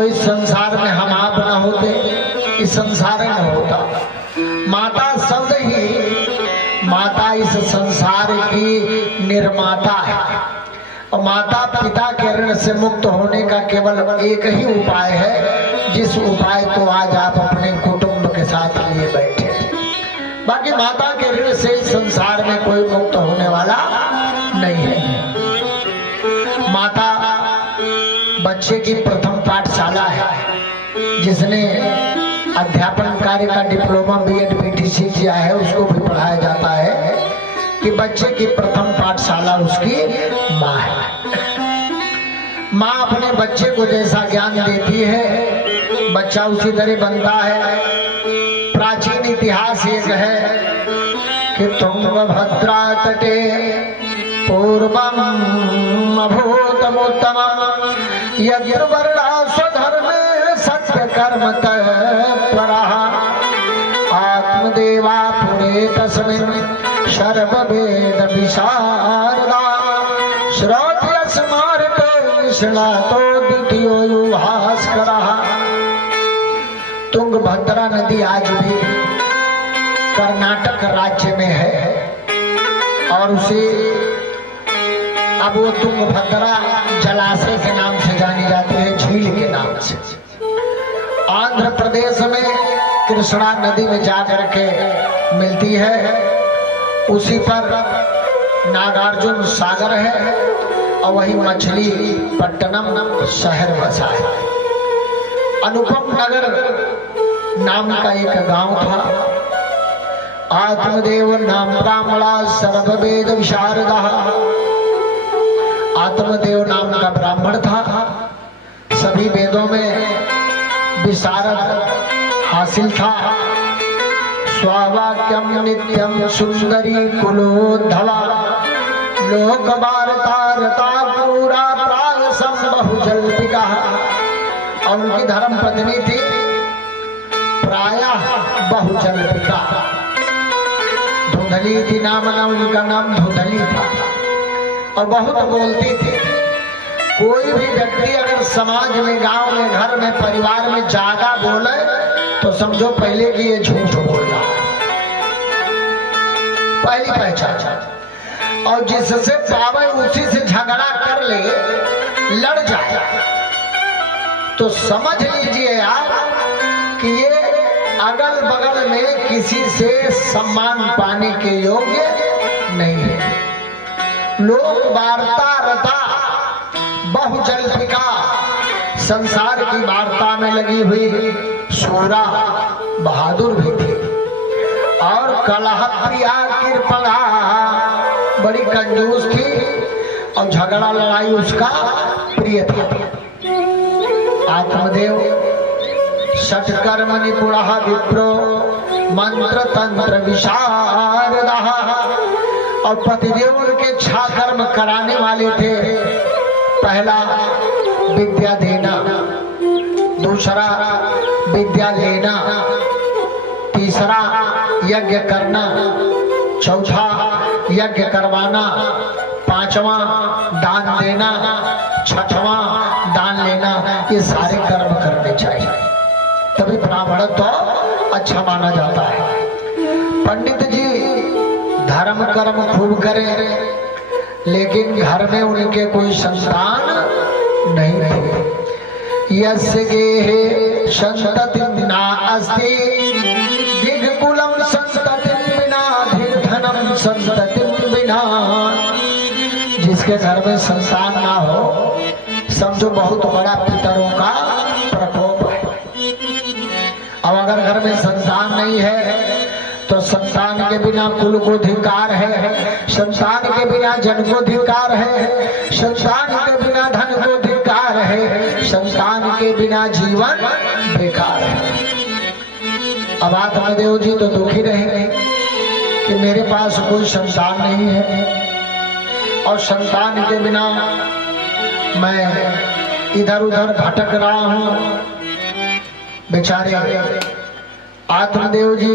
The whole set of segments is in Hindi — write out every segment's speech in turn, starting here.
तो इस संसार में हम आप न होते, इस संसार न होता। माता शब्द ही, माता इस संसार की निर्माता है। और माता पिता के ऋण से मुक्त होने का केवल एक ही उपाय है, जिस उपाय को आज आप अपने कुटुंब के साथ लिए बैठे। बाकी माता के ऋण से संसार में कोई मुक्त होने वाला नहीं है। माता बच्चे की प्रथम पाठशाला है। जिसने अध्यापन कार्य का डिप्लोमा बीएड पीटीसी किया है उसको भी पढ़ाया जाता है कि बच्चे की प्रथम पाठशाला उसकी माँ है। माँ अपने बच्चे को जैसा ज्ञान देती है बच्चा उसी तरह बनता है। प्राचीन इतिहास एक है कि तुंगभद्रा तटे पूर्वम अभूतमुत्तमम् यत्र वर्णा स्वधर्मे सत्य कर्म तत्परः आत्मदेवा पुरे तस्मिन् सर्ववेद विशारदा श्रोत्य स्मारतो निष्णातो द्वितीयो युभास्करः। तुंगभद्रा नदी आज भी कर्नाटक राज्य में है और उसे अब वो तुंगभद्रा जलाशय के नाम से जानी जाती है, झील के नाम से। आंध्र प्रदेश में कृष्णा नदी में जाकर के मिलती है। उसी पर नागार्जुन सागर है और वही मछली पट्टनम शहर बसा है। अनुपम नगर नाम का एक गांव था। आत्मदेव नाम ब्राह्मणा सर्ववेद विशारदा। आत्मदेव नाम का ब्राह्मण था, सभी वेदों में विशारद हासिल था। स्वावाक्यम नित्यम सुंदरी कुलोद्धवा लोक वार्ता पूरा प्रायसम बहुजल्पिका। और उनकी धर्म पत्नी थी प्रायः बहुजल्पिका। धुंधली थी नाम, उनका नाम धुंधली था और बहुत बोलती थी। कोई भी व्यक्ति अगर समाज में, गांव में, घर में, परिवार में ज्यादा बोले तो समझो पहले कि ये झूठ बोल रहा है, पहली पहचान। और जिससे पावे उसी से झगड़ा कर ले, लड़ जाए तो समझ लीजिए आप कि ये अगल बगल में किसी से सम्मान पाने के योग्य नहीं है। लोक वार्ता रता बहुजल्पिका, संसार की वार्ता में लगी हुई शूरा बहादुर भी थी। और कलह प्रिया कृपणा, बड़ी कंजूस थी और झगड़ा लड़ाई उसका प्रिय था। आत्मदेव षटकर्म निपुणः विप्रो मंत्र तंत्र विशारदा। और पतिदेव उनके 6 कर्म कराने वाले थे। पहला विद्या देना, दूसरा विद्या लेना, तीसरा यज्ञ करना, चौथा यज्ञ करवाना, पांचवा दान देना, छठवां दान लेना। ये सारे कर्म करने चाहिए, तभी ब्राह्मण तो अच्छा माना जाता है। पंडित जी धर्म कर्म खूब करें लेकिन घर में उनके कोई संतान नहीं थे। यस्य गेहे संततिं नास्ति दिग्कुलं संततिं विना धनम संततिं बिना। जिसके घर में संतान ना हो समझो बहुत बड़ा पितरों का प्रकोप है। अब अगर घर में संतान नहीं है तो संतान के बिना कुल को धिक्कार है, संतान के बिना जन को धिक्कार है, संतान के बिना धन को धिक्कार है, संतान के बिना जीवन बेकार है। अब आत्मदेव जी तो दुखी रहेंगे कि मेरे पास कोई संतान नहीं है और संतान के बिना मैं इधर उधर भटक रहा हूं। बेचारे आत्मदेव जी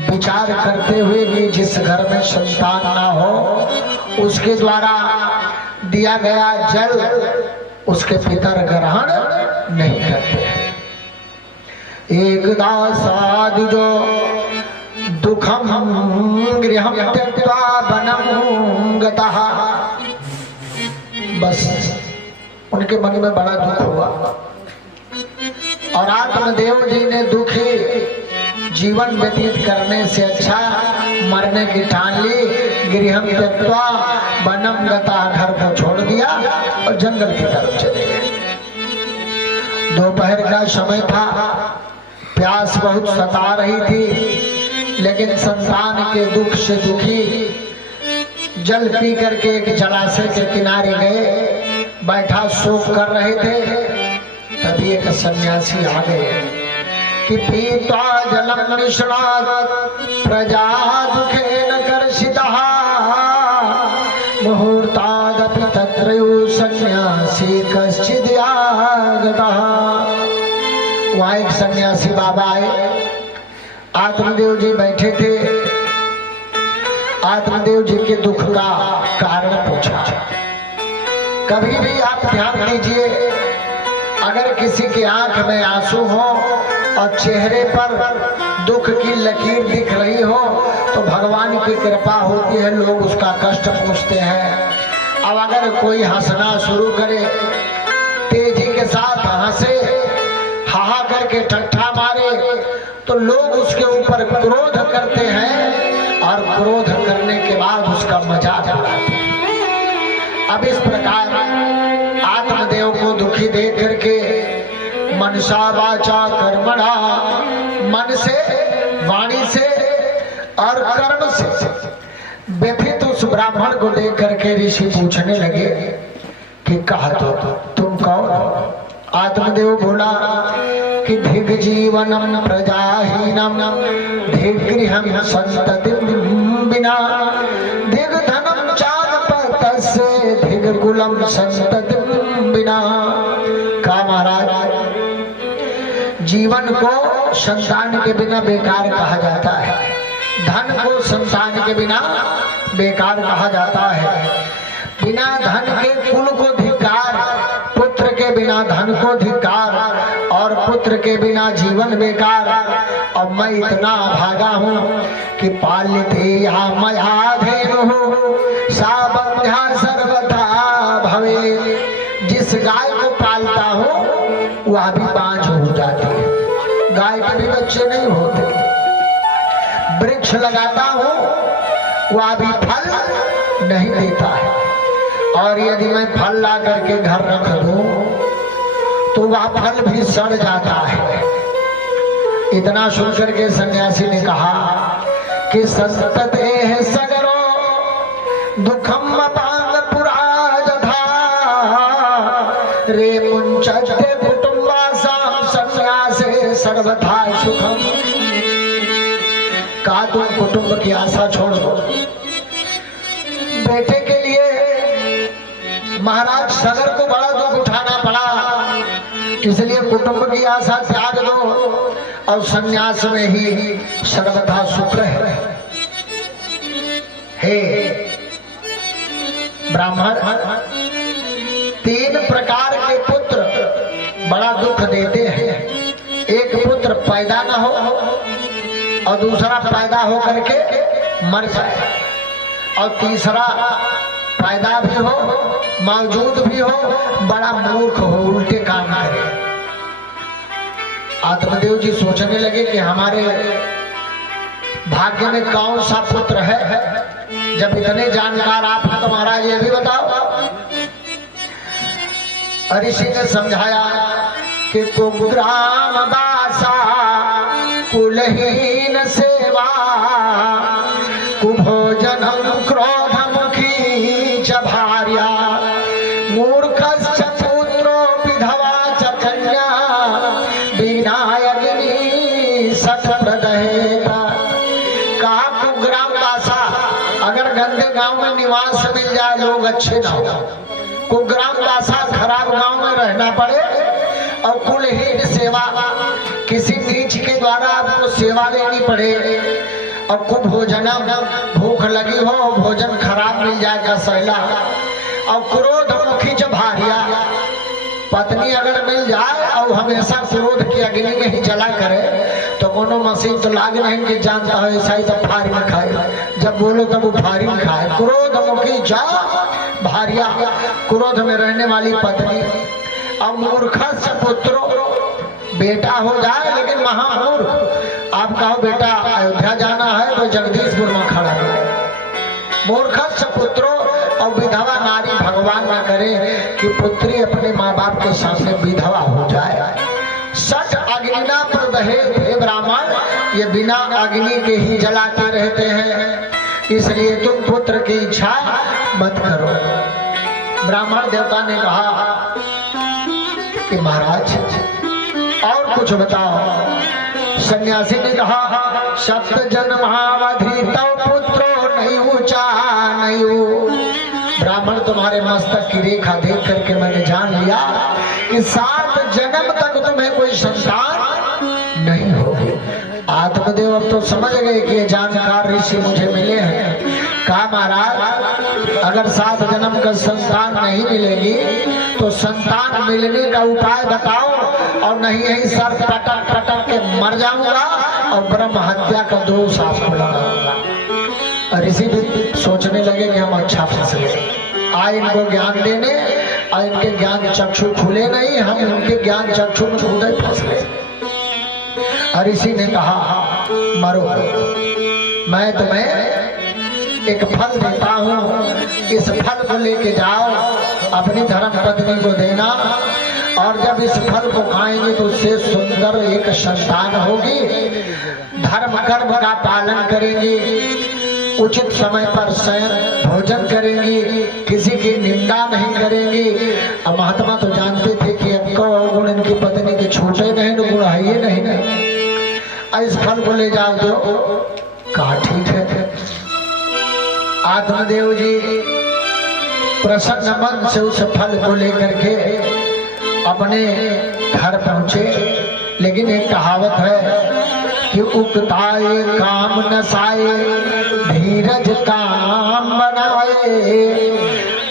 विचार करते हुए भी जिस घर में संतान ना हो उसके द्वारा दिया गया जल उसके पितर ग्रहण नहीं करते। एकदा साधु जो दुखम गृहम त्यक्त्वा वनं गतः, बस उनके मन में बड़ा दुख हुआ और आत्मदेव जी ने दुखी जीवन व्यतीत करने से अच्छा मरने की ठान ली। गृहम त्यक्त्वा वनं गतः, घर को छोड़ दिया और जंगल की तरफ चले गए। दोपहर का समय था, प्यास बहुत सता रही थी, लेकिन संतान के दुख से दुखी जल पी करके एक जलाशय के किनारे गए, बैठा शोक कर रहे थे। तभी एक सन्यासी आ गए कि पीता जलम निष्णात प्रजा दुखेन कर्षितः, मुहूर्तादपि तत्रैव सन्यासी कश्चिद् आगतः। वहाँ एक सन्यासी बाबा आए, आत्मदेव जी बैठे थे। आत्मदेव जी के दुख का कारण पूछा। कभी भी आप ध्यान दीजिए, अगर किसी की आंख में आंसू हो और चेहरे पर दुख की लकीर दिख रही हो तो भगवान की कृपा होती है, लोग उसका कष्ट पूछते हैं। अब अगर कोई हंसना शुरू करे, तेजी के साथ हंसे, हाहा करके ठट्ठा मारे, तो लोग उसके ऊपर क्रोध करते हैं और क्रोध करने के बाद उसका मजाक उड़ाते हैं। अब इस प्रकार आत्मदेव को दुखी देख करके मनसा वाचा कर्मणा, मन से, वाणी से और कर्म से व्यथित उस ब्राह्मण को देख करके ऋषि पूछने लगे कि कहा तो तुम कौन हो? आत्मदेव बोला कि धिग जीवनम प्रजाहीनम धिग गृहम संततिम बिना धिग धनम चागपतस्य धिग कुलम संततिम बिना। का महाराज, जीवन को संतान के बिना बेकार कहा जाता है, धन को संतान के बिना बेकार कहा जाता है। बिना धन के कुल को धिक्कार, पुत्र के बिना धन को धिक्कार और पुत्र के बिना जीवन बेकार। अब मैं इतना भागा हूँ कि पालिते या मया धेनुः सा बन्ध्या सर्वथा भवे। जिस गाय को पालता हूँ वह भी बांझ हो जाती है, गाय के भी बच्चे नहीं होते। वृक्ष लगाता हूँ वह भी फल नहीं देता है, और यदि मैं फल ला करके घर रख दूं तो वह फल भी सड़ जाता है। इतना सुनकर के सन्यासी ने कहा कि संतते सगरो दुखम अपांग पुराजथा रे मुंचते कुटुंबासाम सन्यासे सर्वथा सुखम। कहा तुम कुटुंब की आशा छोड़ दो। बेटे के लिए महाराज सगर को बड़ा दुख उठाना पड़ा, इसलिए कुटुंब की आशा त्याग दो और सन्यास में ही सर्वथा सुख है। हे ब्राह्मण, 3 प्रकार के पुत्र बड़ा दुख देते हैं। एक पुत्र पैदा न हो और दूसरा पैदा हो करके मर जाए, और तीसरा पैदा भी हो, मौजूद भी हो, बड़ा मूर्ख हो, उल्टे काम करे। आत्मदेव जी सोचने लगे कि हमारे भाग्य में कौन सा पुत्र है। जब इतने जानकार आप हैं तो महाराज ये भी बताओ। ऋषि ने समझाया कि कुग्राम बासा कुलहीन सेवा कुभोजनम क्रोधमुखी च भार्या मूर्खश्च पुत्रो विधवा च कन्या विनायगिनी सत्प्रदहेता। का कुग्राम बासा, अगर गंदे गांव में निवास मिल जाए लोग अच्छे ना हो, कुग्राम बासा खराब गांव में रहना पड़े, और कुलहीन सेवा, किसी नीच के द्वारा आपको सेवा लेनी पड़े, और कुभोजनम, भूख लगी हो, भोजन खराब मिल जाएगा सहला, और क्रोध मुखी च भार्या, पत्नी अगर मिल जाए और हमेशा क्रोध की अग्नि में ही जला करे तो कोनो मशीन तो लाग नहीं कि जानता है ऐसा ही सब फारी में खाए, जब बोलो तब वो फारी में खाए। क्रोध मुखी जा भारिया, क्रोध में रहने वाली पत्नी। अब मूर्खस्य पुत्रो, बेटा हो जाए लेकिन महामूर्ख। आप कहो बेटा अयोध्या जाना है तो जगदीशपुर में खड़ा है। मूर्खस्य पुत्रो, और विधवा नारी भगवान न करे कि पुत्री अपने माँ बाप के सामने विधवा हो जाए। सच अग्निना प्रदहे, हे ब्राह्मण ये बिना अग्नि के ही जलाते रहते हैं, इसलिए तुम पुत्र की इच्छा मत करो। ब्राह्मण देवता ने कहा कि महाराज और कुछ बताओ। सन्यासी ने कहा सप्त जन्मावधि तव पुत्रो नहीं ऊंचा नहीं हो। ब्राह्मण तुम्हारे मस्तक की रेखा देख करके मैंने जान लिया कि 7 जन्म तक तुम्हें कोई संतान नहीं होगी। आत्मदेव अब तो समझ गए कि ये जानकार ऋषि मुझे मिले हैं। कहा महाराज अगर 7 जन्म का संतान नहीं मिलेगी तो संतान मिलने का उपाय बताओ, और नहीं यही सर पटक पटक के मर जाऊंगा और ब्रह्म हत्या का दोष आपको लगाऊंगा। ऋषि भी सोचने लगे कि हम अच्छा फंसले, आए इनको ज्ञान देने और इनके ज्ञान चक्षु खुले नहीं, हम इनके ज्ञान चक्षु में खुद ही फंसले। ऋषि ने कहा मरो, मैं तुम्हें एक फल देता हूँ, इस फल को लेके जाओ अपनी धर्म पत्नी को देना, और जब इस फल को खाएंगे तो उससे सुंदर एक संतान होगी। धर्म कर्म का पालन करेंगी, उचित समय पर शयन भोजन करेंगी, किसी की निंदा नहीं करेंगी। अब महात्मा तो जानते थे कि इनको गुण इनकी पत्नी के छोटे नहीं, गुण है ये नहीं। इस फल को ले जाओ तो कहा ठीक है। आत्मदेव जी प्रसन्न मन से उस फल को लेकर के अपने घर पहुंचे, लेकिन एक कहावत है कि उकताए काम नसाए धीरज काम बनाए,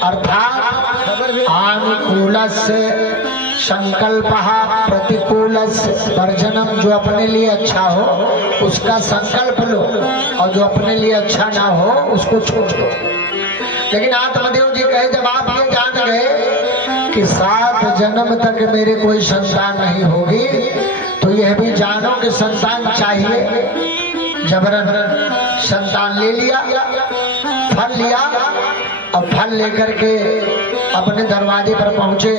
अर्थात अनुकूलस्य संकल्पः प्रतिकूलस्य वर्जनम। जो अपने लिए अच्छा हो उसका संकल्प लो, और जो अपने लिए अच्छा ना हो उसको छोड़ दो। लेकिन आत्मदेव जी कहे जब आप ये जान गए कि 7 जन्म तक मेरे कोई संतान नहीं होगी तो यह भी जानो कि संतान चाहिए। जबरन संतान ले लिया, फल लिया, और फल लेकर के अपने दरवाजे पर पहुंचे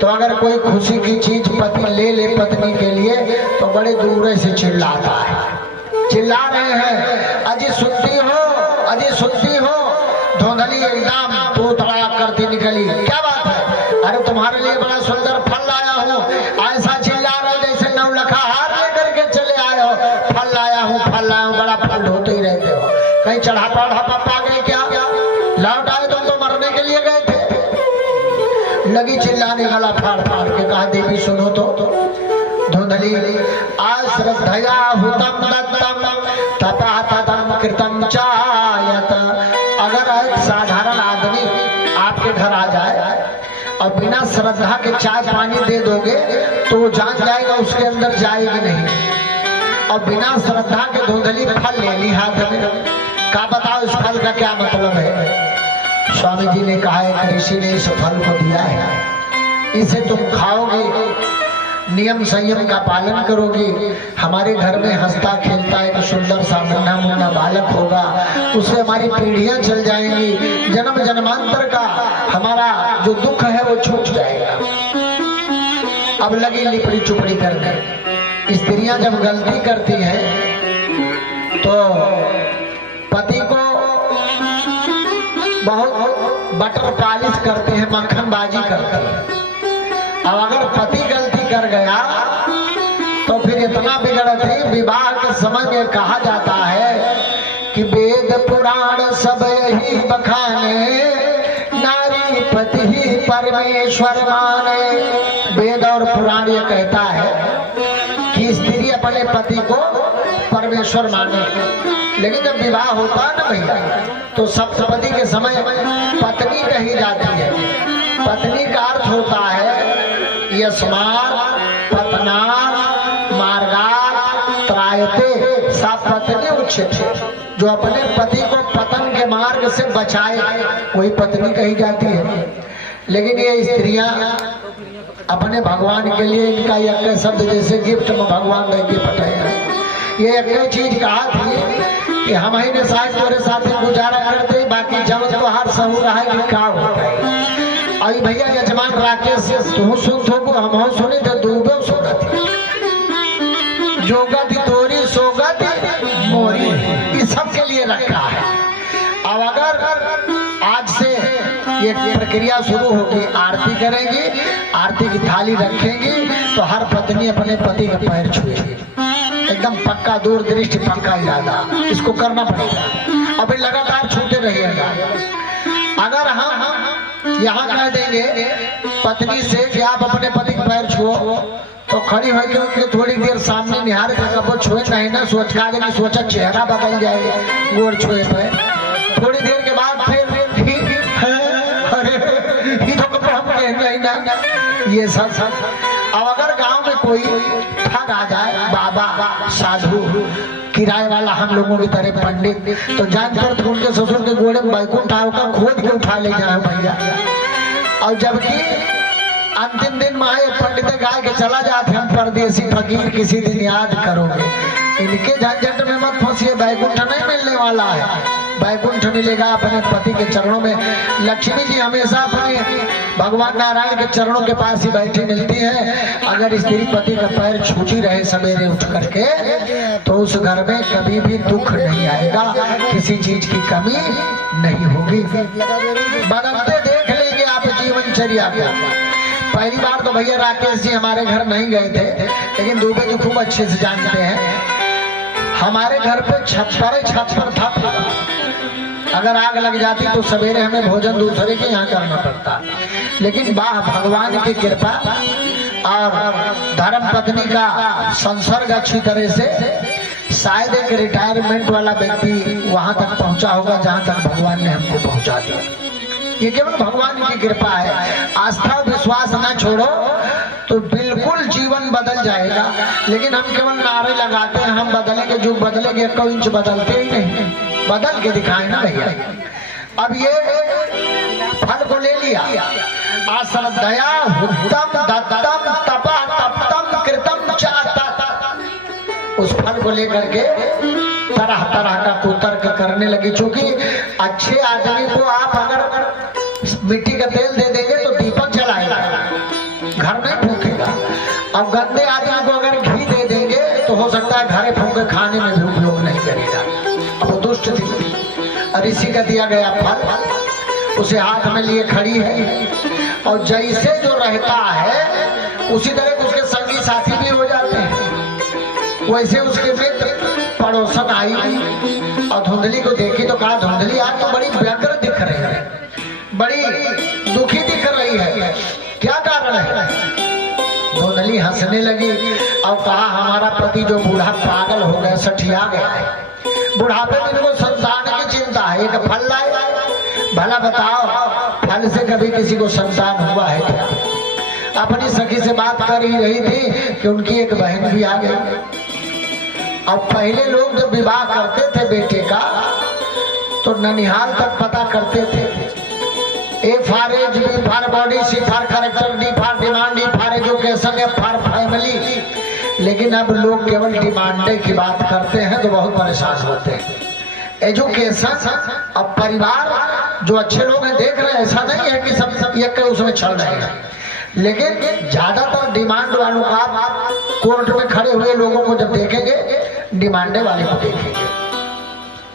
तो अगर कोई खुशी की चीज पति ले ले पत्नी के लिए तो बड़े दूर से चिल्लाता है। चिल्ला रहे हैं अजी सुनती हो, अजी सुनती हो। धोंधली एकदम तोतला करती निकली, क्या बात है? अरे तुम्हारे लिए बड़ा सुंदर फल लाया हूँ। ऐसा चिल्ला रहा जैसे नवलखा हार लेकर के चले आए हो। फल लाया हूँ, फल लाया हूँ, बड़ा फल ढोते ही रहते हो। कहीं चढ़ा पढ़ा पा गए क्या? लौट आए तुम तो मरने के लिए गए थे। लगी चिल्लाने, गला फाड़ फाड़ के कहा देवी सुनो तो धुंधली आश्रद्धया हुतम दत्तम तपः तदम कृतम चायत। अगर एक साधारण आदमी आपके घर आ जाए और बिना श्रद्धा के चाय पानी दे दोगे तो वो जान जाएगा उसके अंदर जाएगी नहीं, और बिना श्रद्धा के धुंधली फल ले ली हाथ में। का बताओ इस फल का क्या मतलब है? स्वामी जी ने कहा एक ऋषि ने इस फल को दिया है, इसे तुम खाओगे, नियम संयम का पालन करोगी, हमारे घर में हंसता खेलता एक सुंदर सा मुन्ना मुन्ना बालक होगा, उससे हमारी पीढ़ियां चल जाएंगी, जन्म जन्मांतर का हमारा जो दुख है वो छूट जाएगा। अब लगी लिपड़ी चुपड़ी करने। स्त्रियां जब गलती करती हैं तो पति को बहुत बटर पॉलिश करते हैं, मक्खनबाजी करते हैं। अब अगर पति गलती कर गया तो फिर इतना बिगड़त है। विवाह के समय में कहा जाता है कि वेद पुराण सब यही बखाने, नारी पति ही परमेश्वर माने। वेद और पुराण ये कहता है कि स्त्री अपने पति को परमेश्वर माने, लेकिन जब विवाह होता है ना भैया तो सप्तपदी के समय पत्नी कही जाती है। पत्नी का अर्थ होता है यस्मात् पतनात् मार्गात् त्रायते सा पत्नी उच्यते। जो अपने पति को पतन के मार्ग से बचाए वही पत्नी कही जाती है। लेकिन ये स्त्रियां अपने भगवान के लिए इनका यज्ञ शब्द जैसे गिफ्ट में भगवान ने गिफ्ट है। ये एक चीज कहा थी कि हम ही ने शायद तुम्हारे साथ गुजारा करते, बाकी जब तो हर सहू रहा है कि क्या होता है। अभी भैया यजमान राकेश तुम सुन थो हम सुनी थे दूबे सोगा थी जोगा थी तोरी सोगा थी मोरी, इस सब के लिए रखा है। अब अगर आज से ये प्रक्रिया शुरू होगी, आरती करेंगी, आरती की थाली रखेंगी तो हर पत्नी अपने पति का पैर छुएगी। एकदम पक्का दूरदृष्टि पक्का इरादा, इसको करना पड़ेगा। अभी लगातार छूते रहिएगा। अगर हम यहाँ कह देंगे पत्नी से कि आप अपने पति का पैर छुओ तो खड़ी होकर उनके थोड़ी देर सामने निहार कर वो छुए नहीं ना सोचा चेहरा बदल जाएगा गोड़ छुए पे। थोड़ी देर के बाद फिर ये सब अब अगर गांव में कोई ठग आ जाए, बाबा साधु किराए वाला हम लोगों की तरह पंडित, तो जानकर तो उनके ससुर के गोड़े में बैकुंठ आकर खोद के उठा ले जाए भैया। और जबकि अंतिम दिन माए पंडित गाय के चला जाते हम परदेसी फकीर किसी दिन याद करोगे। इनके झंझट में मत फंसिए, बैकुंठ नहीं मिलने वाला है। बैकुंठ मिलेगा अपने पति के चरणों में। लक्ष्मी जी हमेशा अपने भगवान नारायण के चरणों के पास ही बैठी मिलती है। अगर स्त्री पति का पैर छूती रहे सवेरे उठ करके तो उस घर में कभी भी दुख नहीं आएगा, किसी चीज की कमी नहीं होगी। बदलते देख लेंगे आप जीवनचर्या को। पहली बार तो भैया राकेश जी हमारे घर नहीं गए थे, लेकिन दुबे जी खूब अच्छे से जानते हैं। हमारे घर पे छप्पर था। अगर आग लग जाती तो सवेरे हमें भोजन दूसरे के यहाँ करना पड़ता। लेकिन वाह भगवान की कृपा और धर्म पत्नी का संसर्ग अच्छी तरह से, शायद एक रिटायरमेंट वाला व्यक्ति वहां तक पहुंचा होगा जहां तक भगवान ने हमको पहुंचा दिया। ये केवल भगवान की कृपा है। आस्था विश्वास ना छोड़ो तो बिल्कुल जीवन बदल जाएगा। लेकिन हम केवल नारे लगाते हैं हम बदलेंगे, जो बदलेंगे 1 इंच बदलते ही नहीं। बदल के दिखाए ना भैया। अब ये फल को ले लिया, आश्रद्धया हुत्तम दत्तम तपः तप्तम कृतम चाता। उस फल को लेकर के तरह तरह का कुतर्क करने लगी। चूंकि अच्छे आदमी को आप अगर मिट्टी का तेल दे देंगे तो दीपक जलाएगा, घर नहीं फूकेगा। अब गंदे आदमी को अगर घी दे देंगे तो हो सकता है घरे फूके खाने में भी उपयोग नहीं करेगा। अब वो दुष्ट थी। ऋषि का दिया गया फल उसे हाथ में लिए खड़ी है, और जैसे जो रहता है उसी तरह उसके संगी साथी भी हो जाते हैं। वैसे उसके मित्र पड़ोसन आई और धुंधली को देखी तो कहा, धुंधली आज तो बड़ी व्यग्र दिख रही है, बड़ी दुखी दिख रही है, क्या कारण है? धुंधली हंसने लगी और कहा, हमारा पति जो बूढ़ा पागल हो गया, सठिया गया है। बुढ़ापे में इनको संतान की चिंता है। एक फल लाए, भला बताओ फल से कभी किसी को संतान हुआ है क्या? अपनी सखी से बात कर ही रही थी कि उनकी एक बहन भी आ गई। अब पहले लोग जब विवाह करते थे बेटे का तो ननिहाल तक पता करते थे। A for age, B for body, C for character, D for demand, E for education, F for family। लेकिन अब लोग केवल डिमांडे की बात करते हैं तो बहुत परेशान होते हैं। एजुकेशन अब परिवार जो अच्छे लोग हैं देख रहे हैं, ऐसा नहीं है कि सब एक उसमें चल रहे हैं, लेकिन ज्यादातर डिमांड वालों का आप कोर्ट में खड़े हुए लोगों को जब देखेंगे, डिमांडे वाले को देखेंगे।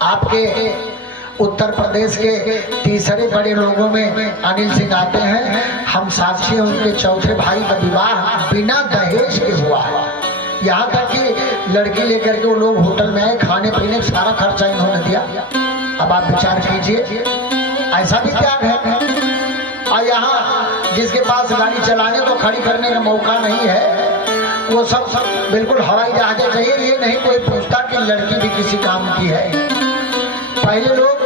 आपके उत्तर प्रदेश के तीसरे बड़े लोगों में अनिल सिंह आते हैं। हम साक्षी हैं, उनके चौथे भाई का विवाह बिना दहेज के हुआ है। यहाँ तक कि लड़की लेकर के वो लोग होटल में आए, खाने पीने का सारा खर्चा इन्होंने दिया। अब आप विचार कीजिए, ऐसा भी त्याग है। और यहाँ जिसके पास गाड़ी चलाने को खड़ी करने का मौका नहीं है, वो सब बिल्कुल हवाई जहाजें चाहिए। ये नहीं कोई पूछता कि लड़की भी किसी काम की है। पहले लोग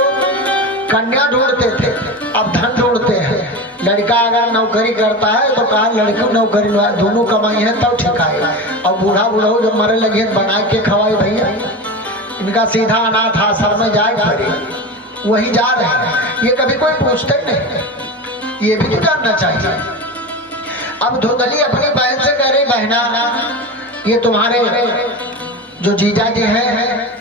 कन्या ढूंढते थे, अब धन ढूंढते हैं। लड़का अगर नौकरी करता है तो कहा लड़की नौकरी दोनों कमाई है तब ठीक है। और बूढ़ा बूढ़ा जब मरे लगे बना के खवाए भैया, इनका सीधा अनाथ आश्रम में जाए पड़े, वही जा रहे हैं। ये कभी कोई पूछते नहीं, ये भी तो जानना चाहिए। अब धुंधली अपनी बहन से कह रही बहना ये तुम्हारे जो जीजा जी हैं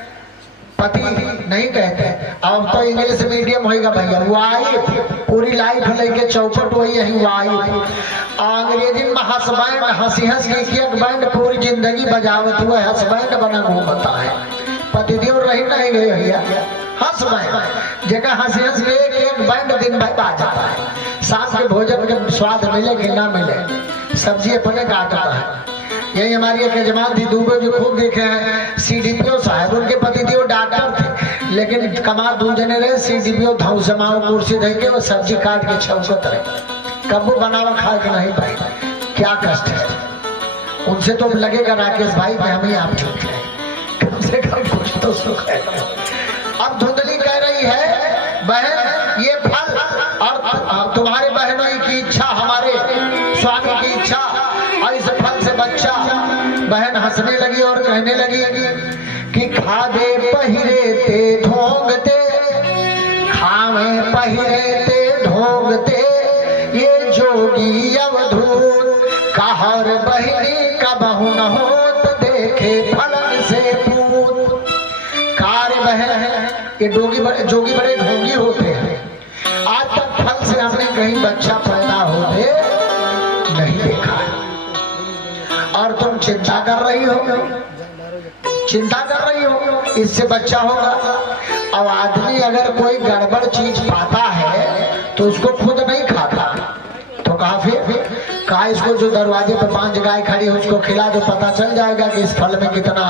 पति नहीं कहते, अब तो इंग्लिश मीडियम होगा भैया, वाइफ पूरी लाइफ लेके चौपट वही है वाइफ। अंग्रेजी में हस्बैंड हंसी हंस के बैंड पूरी जिंदगी बजावत हुआ हस्बैंड बना घूमता है। पतिदेव रही नहीं गए भैया, हस्बैंड जगह हंसी हंस के एक बैंड दिन भर आ जाता है। सास के भोजन के स्वाद मिले कि ना मिले, सब्जी अपने काटता है। यही हमारी एक यजमान थी दूबे जो खूब देखे हैं CDPO साहब, उनके पतिदेव डॉक्टर थे लेकिन कमा दू जने रहे। CDPO धाऊ समाओ कुर्सी दे के वो सब्जी काट के छौकत रहे, कब्बू बनावा खा के नहीं पाए। क्या कष्ट है उनसे, तो लगेगा राकेश भाई कि हम ही आप ठीक है, कम से कम कुछ तो सुख है। अब धुंधली कह रही है बहन ये फल और तुम्हारे बहनों की इच्छा हमारे स्वामी की इच्छा, और इस फल से बच्चा। बहन हंसने लगी और कहने लगी कि खावे पहिरे ते ढोंगते, खावे पहिरे ते ढोंगते, ये जोगी अवधूत कहर बहिनी कबहु न होत देखे फलन से पूत। कार्य बहन ये जोगी बड़े ढोंगी होते हैं, आज तक फल से हमने कहीं बच्चा पैदा होते नहीं देखा है। और तुम चिंता कर रही हो, चिंता कर रही हो इससे बच्चा होगा। अब आदमी अगर कोई गड़बड़ चीज पाता है तो उसको खुद नहीं खाता, तो कहा फिर कहा इसको जो दरवाजे पे 5 गाय खड़ी है उसको खिला दो, पता चल जाएगा कि इस फल में कितना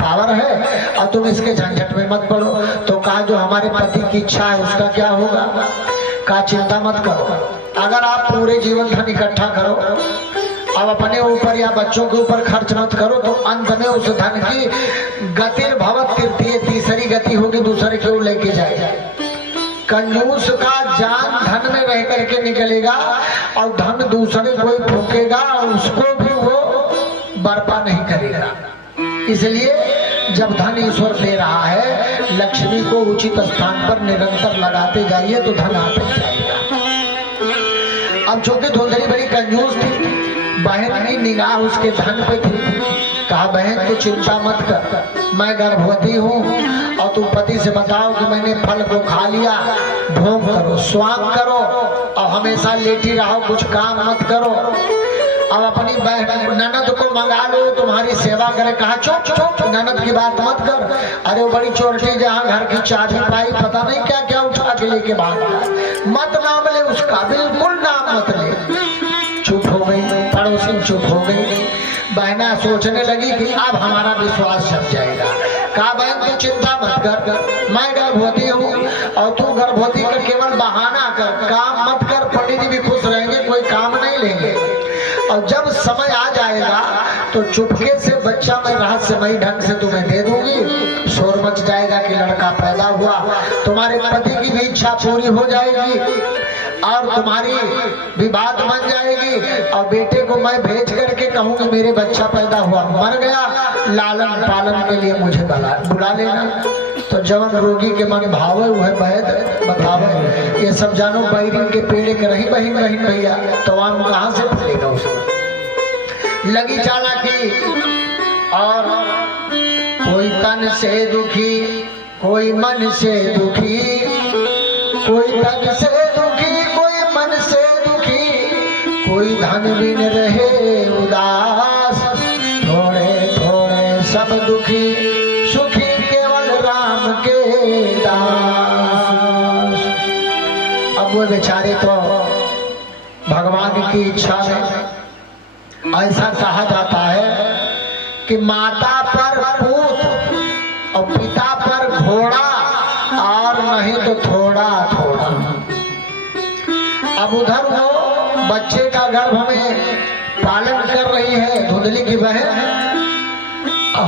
पावर है, और तुम इसके झंझट में मत पड़ो। तो कहा जो हमारे पति की इच्छा है उसका क्या होगा, कहा चिंता मत करो। अगर आप पूरे जीवन धन इकट्ठा करो अब अपने ऊपर या बच्चों के ऊपर खर्च मत करो, तो अंत में उस धन की गतिर भवत तृतीय तीसरी गति होगी, दूसरे क्यों लेके जाएगा। कंजूस का जान धन में रह करके निकलेगा और धन दूसरे कोई फूकेगा और उसको भी वो बर्पा नहीं करेगा। इसलिए जब धन ईश्वर दे रहा है लक्ष्मी को उचित स्थान पर निरंतर लगाते जाइए तो धन आते जाएगा। अब चूंकि धुंधली बड़ी कंजूस थी, बहन की निगाह उसके धन पे थी, कहा बहन तू चिंता मत कर, मैं गर्भवती हूँ और तुम पति से बताओ कि मैंने फल को खा लिया, ढोंग करो स्वांग करो और हमेशा लेटी रहो, कुछ काम मत करो। अब अपनी बहन ननद को मंगा लो तुम्हारी सेवा करे। कहा चुप चुप ननद की बात मत कर, अरे वो बड़ी चोरटी जहाँ घर की चाबी पाई पता नहीं क्या क्या उठा के लेके भाग, मत नाम ले उसका, बिल्कुल नाम मत ले। चुप हो गई, पड़ोसी चुप हो गई। बहना सोचने लगी कि अब हमारा विश्वास जम जाएगा। कहा बहन तू चिंता मत कर, मैं गर्भवती हूँ और तू गर्भवती का केवल बहाना कर, काम मत कर, पंडित जी भी खुश रहेंगे, कोई काम नहीं लेंगे। और जब समय आ जाएगा तो चुपके से बच्चा मैं रहस्यमयी ढंग से तुम्हें दे दूंगी, शोर मच जाएगा कि लड़का पैदा हुआ, तुम्हारे पति की भी इच्छा पूरी हो जाएगी और तुम्हारी भी बात बन जाएगी और बेटे को मैं भेज करके कहूंगी मेरे बच्चा पैदा हुआ, मर गया, लालन पालन के लिए मुझे बुला लेना। तो जवन रोगी के मन भावे वह वैद बतावे। ये सब जानो बैरिन के पेड़े के रही बहिन बहिन भैया, तो आम कहाँ से फलेगा उसमें। लगी चालाकी और कोई तन से दुखी, कोई मन से दुखी, कोई तन से दुखी, कोई मन से दुखी, कोई धन बिन रहे उदास, थोड़े थोड़े सब दुखी, सुखी केवल राम के दास। अब वो बेचारे तो भगवान की इच्छा में, ऐसा कहा जाता है कि माता पर पूत और पिता पर घोड़ा और नहीं तो थोड़ा थोड़ा। अब उधर वो बच्चे का गर्भ में पालन कर रही है धुंधली की बहन,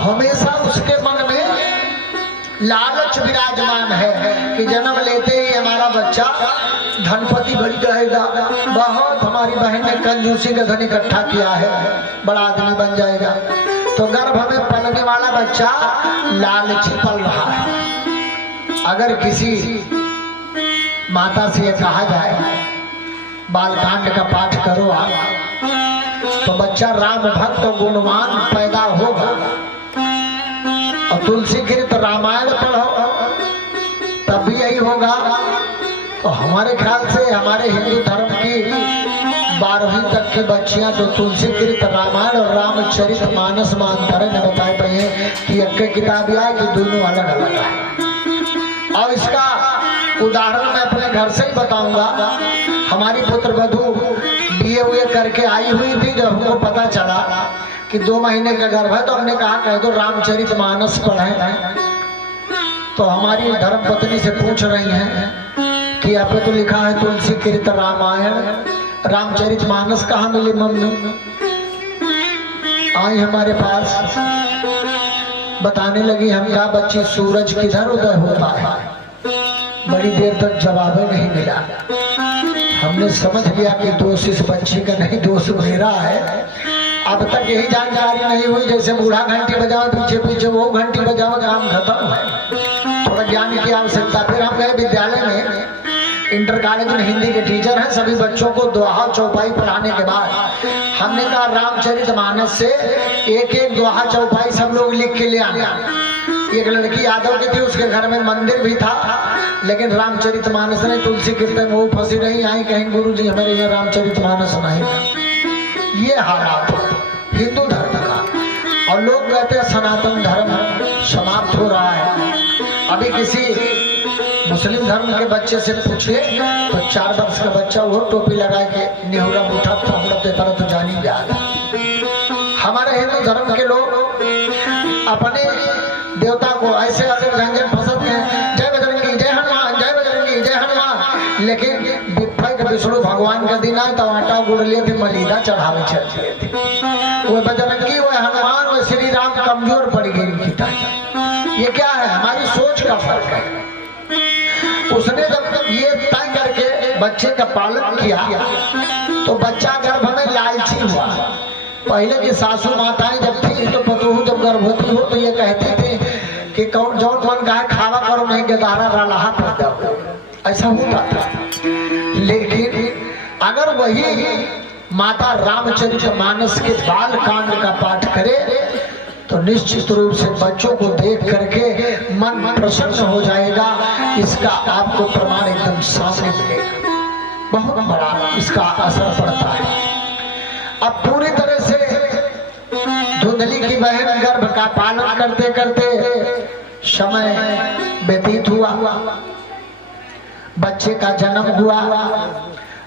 हमेशा उसके मन में लालच विराजमान है कि जन्म लेते ही हमारा बच्चा धनपति बन जाएगा, बहुत हमारी बहन ने कंजूसी का धन इकट्ठा किया है, बड़ा आदमी बन जाएगा। तो गर्भ में पलने वाला बच्चा लालची पल रहा है। अगर किसी माता से कहा जाए बालकांड का पाठ करो आप, तो बच्चा राम भक्त और गुणवान पैदा होगा। और तुलसी कृत रामायण पढ़ो तब भी यही होगा। तो हमारे ख्याल से हमारे हिंदू धर्म की 12वीं तक की बच्चियां तो तुलसी कृत रामायण और रामचरित मानस में अंतर ने बताए पड़े हैं कि एक किताब है कि दोनों अलग अलग है। और इसका उदाहरण मैं अपने घर से ही बताऊंगा। हमारी पुत्र वधू बीए हुए करके आई हुई थी, जब हमको पता चला कि 2 महीने का गर्भ है तो हमने कहा कह दो रामचरित मानस पढ़े। तो हमारी धर्म पत्नी से पूछ रही हैं कि यहाँ पे तो लिखा है तुलसी कृत रामायण, रामचरित मानस कहाँ मिली मम्मी? आई हमारे पास, बताने लगी हम कहा बच्ची सूरज किधर उदय होता है। बड़ी देर तक जवाब नहीं मिला। हमने समझ लिया कि दोष इस बच्ची का नहीं, दोष मेरा है। अब तक यही जानकारी नहीं हुई जैसे बूढ़ा घंटी बजाओ पीछे पीछे वो घंटी बजाओ, काम खत्म है। थोड़ा ज्ञान की आवश्यकता। फिर हम गए विद्यालय में, इंटर कॉलेज में हिंदी के टीचर हैं, सभी बच्चों को दोहा चौपाई पढ़ाने के बाद हमने कहा रामचरित मानस से एक एक दोहा चौपाई सब लोग लिख के ले आना। एक लड़की यादव की थी, उसके घर में मंदिर भी था, लेकिन रामचरित मानस नहीं, तुलसी कीर्तन वो फंसी रही। आई कहीं गुरुजी हमारे यहाँ रामचरित मानस नहीं। ये हालात हिंदू धर्म का। और लोग कहते हैं सनातन धर्म समाप्त हो रहा है। अभी किसी मुस्लिम धर्म के बच्चे से पूछे तो 4 वर्ष का बच्चा वो टोपी लगा के नेहुरा मुठा देता तो जानी याद। हमारे हिंदू धर्म के लोग अपने देवता को ऐसे ऐसे व्यंजन फंसते हैं, जय बजरंगी जय हनुमान, जय बजरंगी जय हनुमान। लेकिन विष्णु भगवान का दिन आए तो आटा गुड़ लिए थे, मलीदा चढ़ावे चलते थे। वो बजरंगी वो हनुमान वो श्री राम कमजोर पड़ गई। ये क्या है? हमारी सोच का फर्क है। उसने जब ये तय करके बच्चे का पालन किया तो बच्चा गर्भ में लालची हुआ। पहले की सासू माताएं जब थी तो पतोहू जब गर्भवती हो तो ये कहते थे कि कौन जौन मन का खावा करो नहीं गदारा रलाहा पैदा हो, ऐसा होता था। लेकिन अगर वही माता रामचरित मानस के बाल कांड का पाठ करे तो निश्चित रूप से बच्चों को देख करके मन प्रसन्न हो जाएगा। इसका आपको प्रमाण एकदम सामने मिलेगा, बहुत बड़ा इसका असर पड़ता है। अब पूरी तरह से धुंधली की बहन गर्भ का पालन करते करते समय व्यतीत हुआ, बच्चे का जन्म हुआ।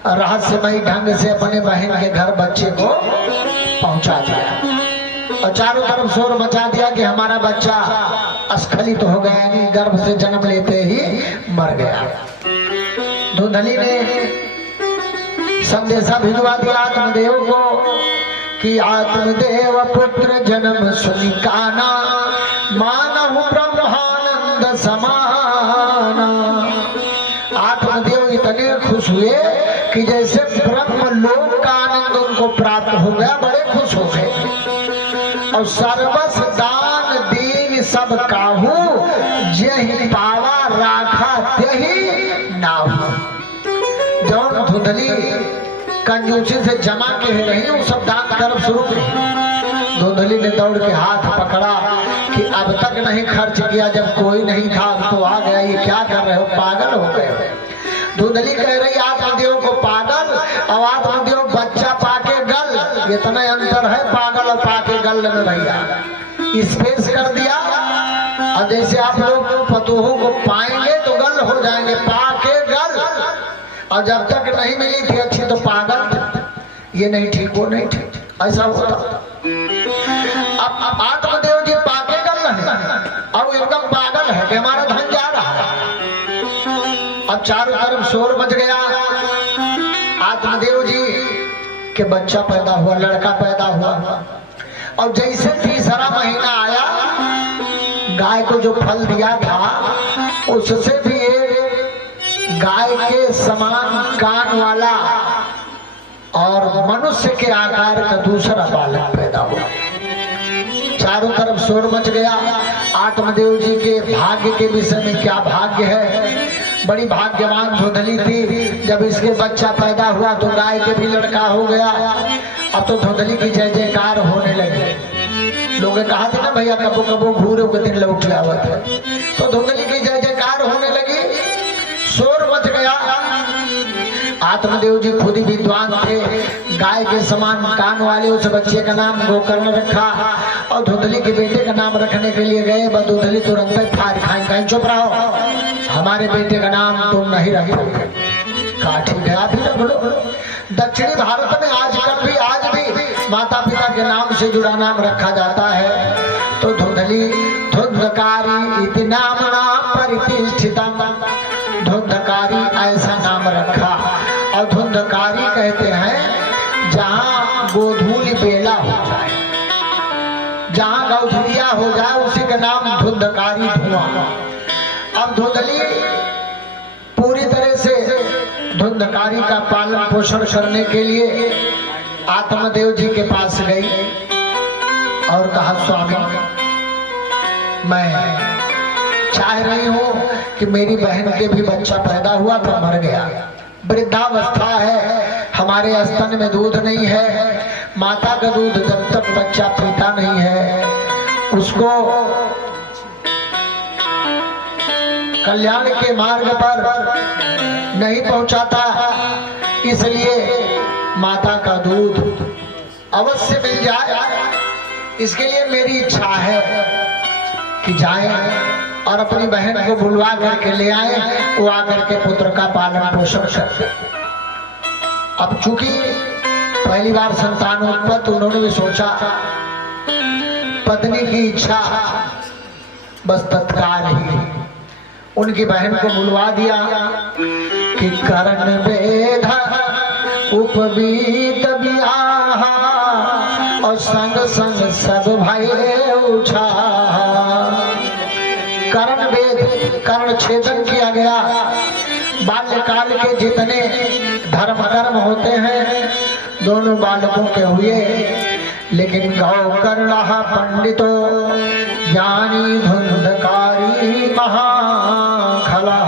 रहस्यमयी ढंग से अपने बहन के घर बच्चे को पहुंचा दिया और चारों तरफ शोर मचा दिया कि हमारा बच्चा अस्खलित हो गया, यानी गर्भ से जन्म लेते ही मर गया। धुंधली ने संदेशा भिजवा दिया आत्मदेव को कि आत्मदेव पुत्र जन्म सुनि काना, मानहु ब्रह्मानंद समाना। आत्मदेव इतने खुश हुए कि जैसे ब्रह्म लोक का आनंद उनको प्राप्त हो गया, बड़े खुश हो गए। और सर्वस दान दीन सब काहू, जेहि पावा राखा त्यहि नाहू। जौन धुंधली कंजूसी से जमा के रही वो सब दान करब शुरू की। धुंधली ने दौड़ के हाथ पकड़ा कि अब तक नहीं खर्च किया, जब कोई नहीं था तो आ गया, ये क्या कर रहे हो, पागल हो गए। धुंधली कह रही आत्मदेव को पागल और आत्मदेव बच्चा पाके गल, इतना अंतर है पागल और पाके गल में भैया। स्पेस कर दिया। और जैसे आप लोग पतोहों को पाएंगे तो गल हो जाएंगे, पाके गल। और जब तक नहीं मिली थी अच्छी तो पागल, ये नहीं ठीक वो नहीं ठीक, ऐसा होता। अब आत्मदेव जी पाके गल है और एकदम पागल है कि हमारा धन जा रहा है। अब चारों तरफ शोर मच गया। आत्मदेव जी के बच्चा पैदा हुआ, लड़का पैदा हुआ। और जैसे तीसरा महीना आया, गाय को जो फल दिया था उससे भी एक गाय के समान कान वाला और मनुष्य के आकार का दूसरा बालक पैदा हुआ। चारों तरफ शोर मच गया। आत्मदेव जी के भाग्य के विषय में क्या भाग्य है, बड़ी भाग्यवान धुंधली थी। जब इसके बच्चा पैदा हुआ तो गाय के भी लड़का हो गया। अब तो धुंधली की जय जयकार होने लगी। लोग कहा थे ना भैया कबो कबो घूरे के दिन लौट आवत है, तो धुंधली की जय जयकार होने लगी, शोर मच गया। आत्मदेव जी खुद ही विद्वान थे। गाय के समान कान वाले उस बच्चे का नाम गोकर्ण रखा और धुंधली के बेटे का नाम रखने के लिए गए। धुंधली तुरंत फाड़ खाई, कहीं चुप रहो, हमारे बेटे का नाम तुम नहीं रखोगे। कहा ठीक है आप ही रख लो। दक्षिणी भारत में आज भी माता पिता के नाम से जुड़ा नाम रखा जाता है। तो धुंधली धुंधकारी इति नामना परितिष्ठितम, धुंधकारी ऐसा नाम रखा। और धुंधकारी कहते हैं जहाँ गोधूली बेला हो जाए, जहाँ गौधुलिया हो जाए, उसी का नाम धुंधकारी धुआं। अब धुंधली पूरी तरह से धुंधकारी का पालन पोषण करने के लिए आत्मदेव जी के पास गई और कहा स्वामी मैं चाह रही हूँ कि मेरी बहन के भी बच्चा पैदा हुआ तो मर गया, वृद्धावस्था है, हमारे स्तन में दूध नहीं है, माता का दूध जब तक बच्चा पीता नहीं है उसको कल्याण के मार्ग पर नहीं पहुंचाता। इसलिए माता का दूध अवश्य मिल जाए, इसके लिए मेरी इच्छा है कि जाए और अपनी बहन को बुलवा करके ले आए, वो आकर के पुत्र का पालन पोषण करे। अब चूंकि पहली बार संतानोत्पत्ति, उन्होंने भी सोचा पत्नी की इच्छा, बस तत्काल ही उनकी बहन को बुलवा दिया कि करण वेद उपवीत ब्याह और संग संग सब भये उठा। करण वेद, कर्ण छेदन किया गया। बाल्यकाल के जितने धर्म कर्म होते हैं दोनों बालकों के हुए, लेकिन गौकर्ण पंडितो ज्ञानी धुंधकारी महाखला।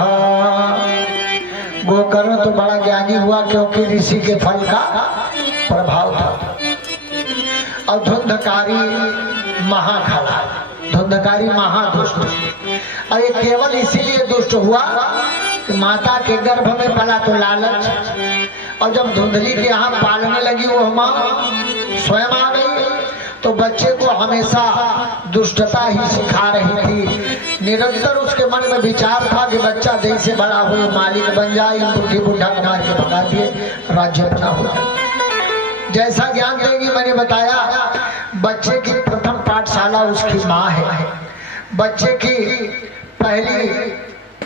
गोकर्ण तो बड़ा ज्ञानी हुआ क्योंकि ऋषि के फल का प्रभाव था। और धुंधकारी महाखला, धुंधकारी महादुष्ट। और ये केवल इसीलिए दुष्ट हुआ कि माता के गर्भ में पला तो लालच, और जब धुंधली के यहाँ पालने लगी वो माँ स्वयं आ गई तो बच्चे को हमेशा दुष्टता ही सिखा रही थी। निरंतर उसके मन में विचार था कि बच्चा जैसे बड़ा हुए मालिक बन जाए, बुढ़ी बुढ़ा मार के भगा दिए, राज्य बना हुआ। जैसा ज्ञान देगी मैंने बताया, बच्चे की प्रथम पाठशाला उसकी माँ है, बच्चे की पहली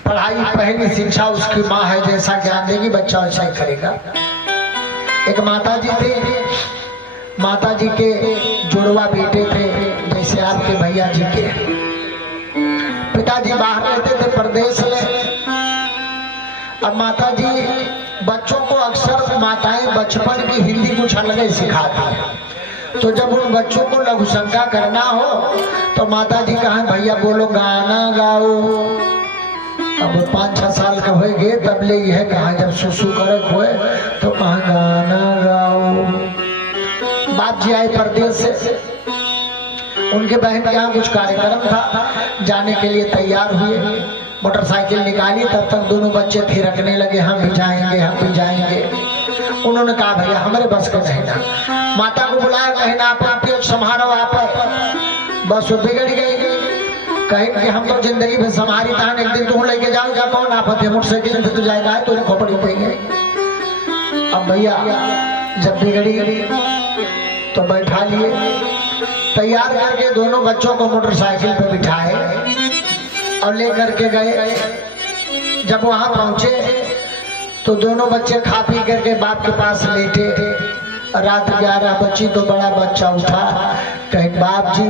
पढ़ाई पहली शिक्षा उसकी माँ है। जैसा ज्ञान देगी बच्चा वैसा ही करेगा। एक माता जी थे, माता जी के जुड़वा बेटे थे, जैसे आपके भैया जी के। पिताजी बाहर रहते थे प्रदेश में। अब माता जी बच्चों को अक्सर माताएं बचपन की हिंदी कुछ अलग ही सिखाती है। तो जब उन बच्चों को लघु शंका करना हो तो माता जी कहा भैया बोलो गाना गाओ। अब 5-6 साल का हो गए तब ले यह कहा, जब सुसु करक हुए तो कहा गाना गाओ। बाप जी आए परदेश से, उनके बहन के यहाँ कुछ कार्यक्रम था, जाने के लिए तैयार हुए, मोटरसाइकिल निकाली। तब तक दोनों बच्चे थिरकने लगे, हम भी जाएंगे हम भी जाएंगे। उन्होंने कहा भैया हमारे बस का नहीं ना। माता को बुलाया, कहीं ना आप संभालो, आप बस बिगड़ गई। कहीं कि हम तो जिंदगी में संभारी था, एक दिन तुम लेके जाओ, कौन आफत है, मोटरसाइकिल पे तो जाएगा तो खोपड़ी देंगे। अब भैया जब बिगड़ी तो बैठा लिए, तैयार करके दोनों बच्चों को मोटरसाइकिल पे बिठाए और लेकर के गए। जब वहां पहुंचे तो दोनों बच्चे खा पी करके बाप के पास लेटे। रात 11 बजी तो बड़ा बच्चा उठा, कहीं बाप जी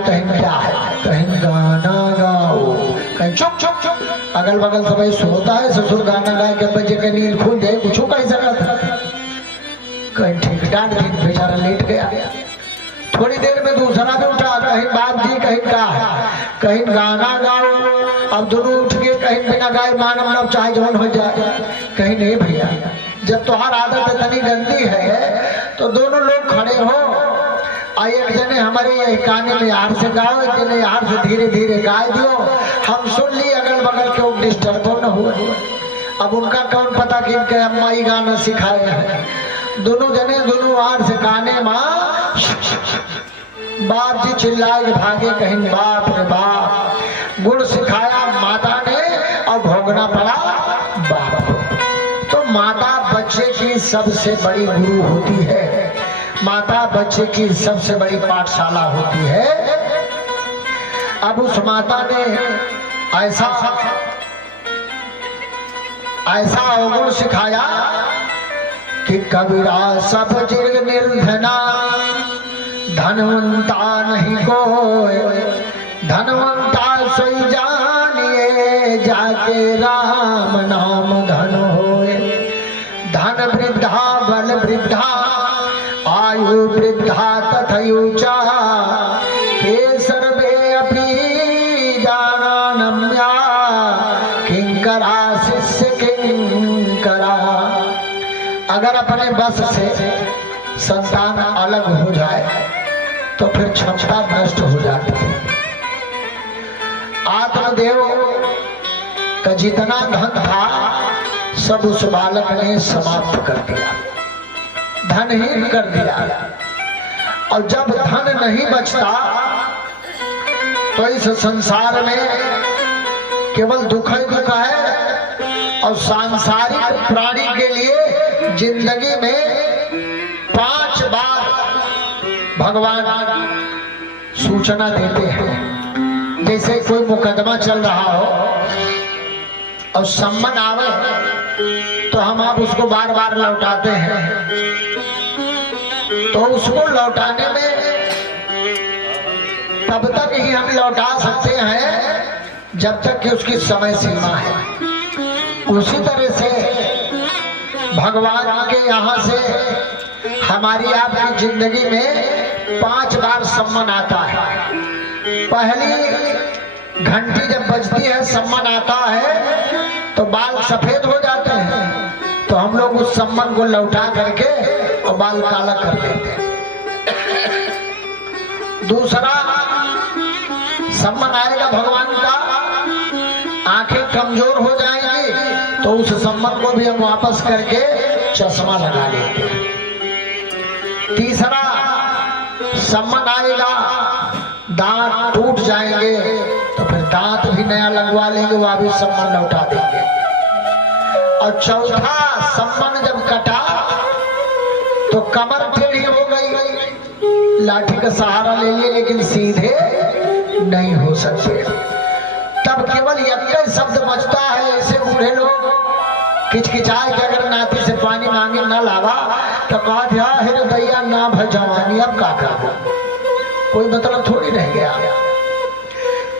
कहीं क्या है, कहीं गाना गाओ, कहीं चुप चुप चुप। अगल बगल सब सोता है, ससुर गाना गाय के बजे के नींद खुल जाए, कुछ कह सकता कहीं ठीक डांट दिन बेचारा लेट गया। थोड़ी देर में दूसरा भी उठा, कहीं बाप जी कहीं का कहीं गाना गाओ। अब दोनों उठ के कहीं बिना गाय मानव नव चाहे जवन हो जाए, कहीं नहीं भैया जब तुम्हार आदत इतनी गंदी है तो दोनों लोग खड़े हो। एक जने हमारे यही काने में यार से गाओ, एक जने यार से धीरे धीरे गाय दियो, हम सुन लिए अगल बगल के डिस्टर्ब तो न हुए। अब उनका कौन पता कि इनके अम्मा ही गाना सिखाए हैं। दोनों जने दोनों यार से गाने माँ बाप जी चिल्लाए भागे, कहीं बाप रे बाप गुण सिखाया माता ने और भोगना पड़ा बाप को। तो माता बच्चे की सबसे बड़ी गुरु होती है, माता बच्चे की सबसे बड़ी पाठशाला होती है। अब उस माता ने ऐसा अवगुण सिखाया कि कबीरा सब जग निर्धना, धनवंता नहीं कोई, धनवंता सोई जानिए, जाके राम नाम धन होए। धन वृद्धा बल वृद्धा, आयु वृद्धा तथयुचा, हे सर्वे अपि जानम्या, किंकरा शिष्य किंकरा। अगर अपने बस से संतान अलग हो जाए तो फिर क्षमता नष्ट हो जाती है। आत्मदेव का जितना धन था सब उस बालक ने समाप्त कर दिया, धनहीन कर दिया। और जब धन नहीं बचता तो इस संसार में केवल दुख ही दुख है। और सांसारिक प्राणी के लिए जिंदगी में 5 बार भगवान सूचना देते हैं। जैसे कोई मुकदमा चल रहा हो और सम्मन आवे तो हम आप उसको बार बार लौटाते हैं। तो उसको लौटाने में तब तक ही हम लौटा सकते हैं जब तक कि उसकी समय सीमा है। उसी तरह से भगवान के यहाँ से हमारी आपकी जिंदगी में 5 बार सम्मन आता है। पहली घंटी जब बजती है, सम्मन आता है तो बाल सफेद हो जाते हैं, तो हम लोग उस सम्मन को लौटा करके और बाल काला कर देते हैं। दूसरा सम्मन आएगा भगवान का, आंखें कमजोर हो जाएंगी तो उस सम्मन को भी हम वापस करके चश्मा लगा लेते हैं। तीसरा सम्मन आएगा, दांत टूट जाएंगे तो फिर दांत भी नया लगवा लेंगे, वह भी सम्मन लौटा देंगे। और चौथा सम्मन जब कटा तो कमर टेढ़ी हो गई, लाठी का सहारा ले लिए लेकिन सीधे नहीं हो सकते। तब केवल एक शब्द बचता है। ऐसे बूढ़े लोग किचकिचाए कि अगर नाती से पानी मांगे न लावा तो कहा था हृदया ना भजवानी, अब का करो, कोई मतलब थोड़ी रह गया।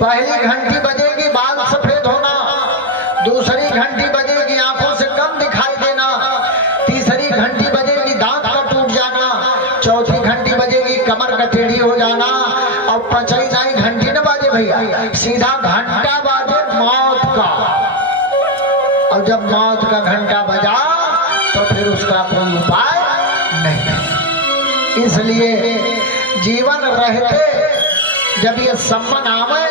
पहली घंटी बजेगी बाल सफेद होना, दूसरी घंटी बजेगी आंखों से कम दिखाई देना, तीसरी घंटी बजेगी दांत का टूट जाना, चौथी घंटी बजेगी कमर का टेढ़ी हो जाना, और पांचवी घंटी न बाजे भैया, सीधा घंटा बाजे मौत का। और जब मौत का घंटा बजा तो फिर उसका कोई उपाय नहीं। इसलिए जीवन रहते जब ये सम्मन आवे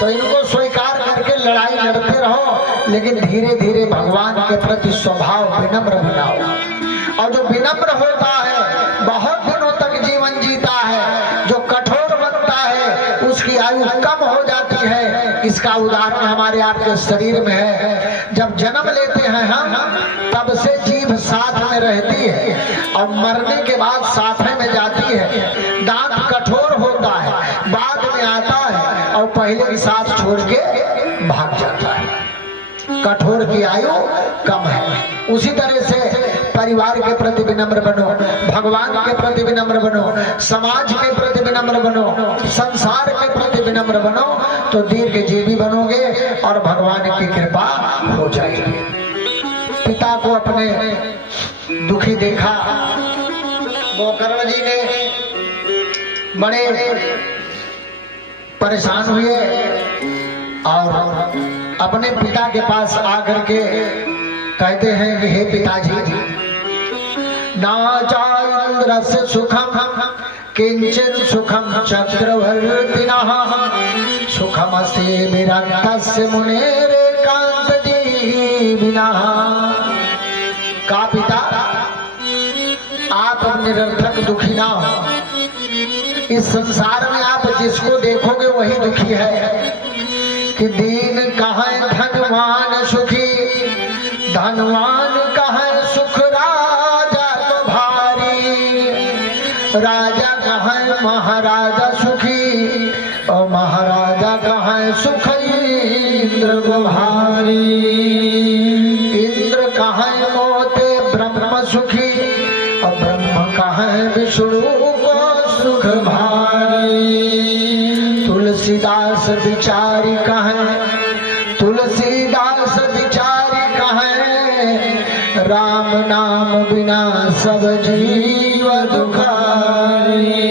तो इनको स्वीकार करके लड़ाई लड़ते रहो, लेकिन धीरे धीरे भगवान के प्रति स्वभाव विनम्र बनाओ। और जो विनम्र होता है बहुत दिनों तक जीवन जीता है, जो कठोर बनता है उसकी आयु कम हो जाती है। इसका उदाहरण हमारे आपके शरीर में है। जब जन्म लेते हैं हम तब से जीभ साथ में रहती है और मरने के बाद साथे में जाती है। दांत कठोर होता है, बाद में आता है और पहले की सांस छोड़ के भाग जाता है। कठोर की आयु कम है। उसी तरह से परिवार के प्रति विनम्र बनो, भगवान के प्रति विनम्र बनो, समाज के प्रति विनम्र बनो, संसार के प्रति विनम्र बनो तो दीर्घजीवी बनोगे और भगवान की कृपा हो जाएगी। पिता को अपने दुखी देखा, गोकर्ण जी ने बड़े परेशान हुए और अपने पिता के पास आकर के कहते हैं कि हे पिताजी, नाचाइन्द्रस्य सुखम किंचित सुखम चक्रवर्तिनः सुखमस्ति विरक्तस्य मुनेरेकांत जीविनः। का पिता, आप निरर्थक दुखी ना हो। इस संसार में आप जिसको देखोगे वही दुखी है। कि दीन कहाँ धनवान सुखी, धनवान कहाँ सुख राजा तो भारी, राजा कहाँ महाराजा सुखी और महाराजा कहाँ सुख इंद्र को भारी। इंद्र कहाँ मोते ब्रह्म सुखी और ब्रह्म कहाँ विष्णु को सुख भारी। तुलसीदास बिचारी कहाँ, तुलसीदास बिचारी कहाँ, राम नाम बिना सब जीव दुखारी।